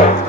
Hare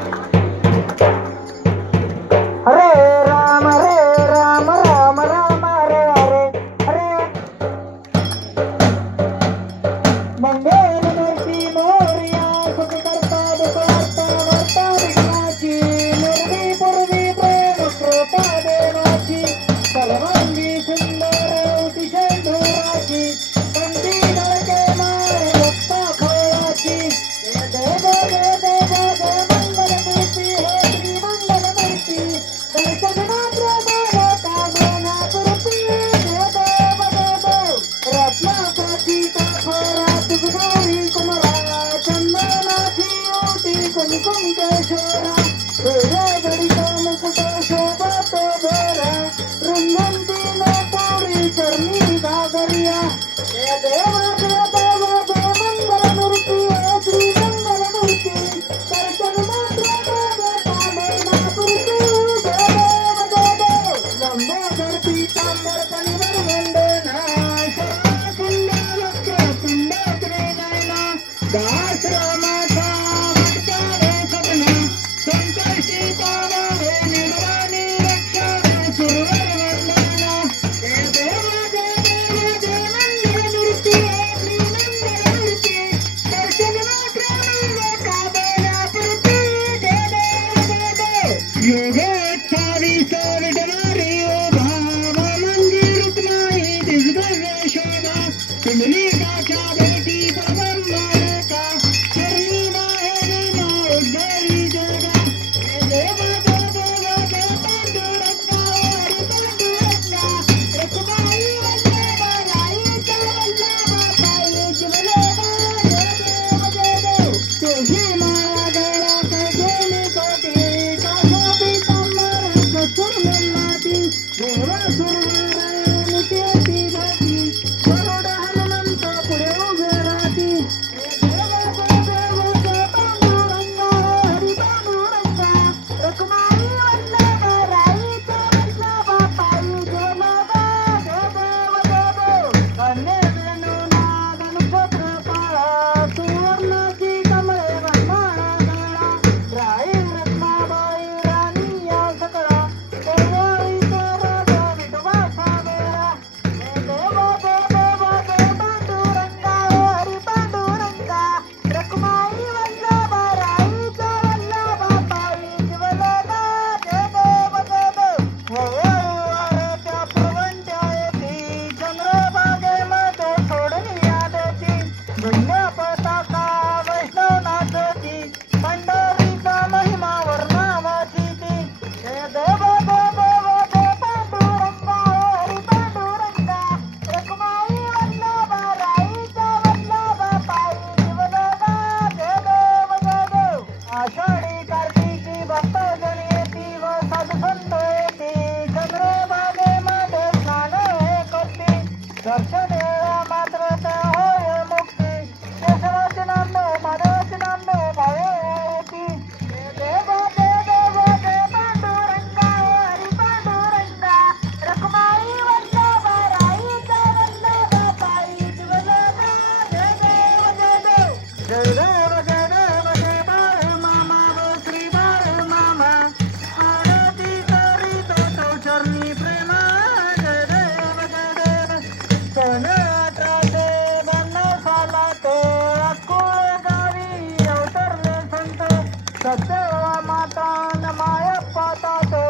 That's right. never know. सत्यवा माता नमाय पाता तो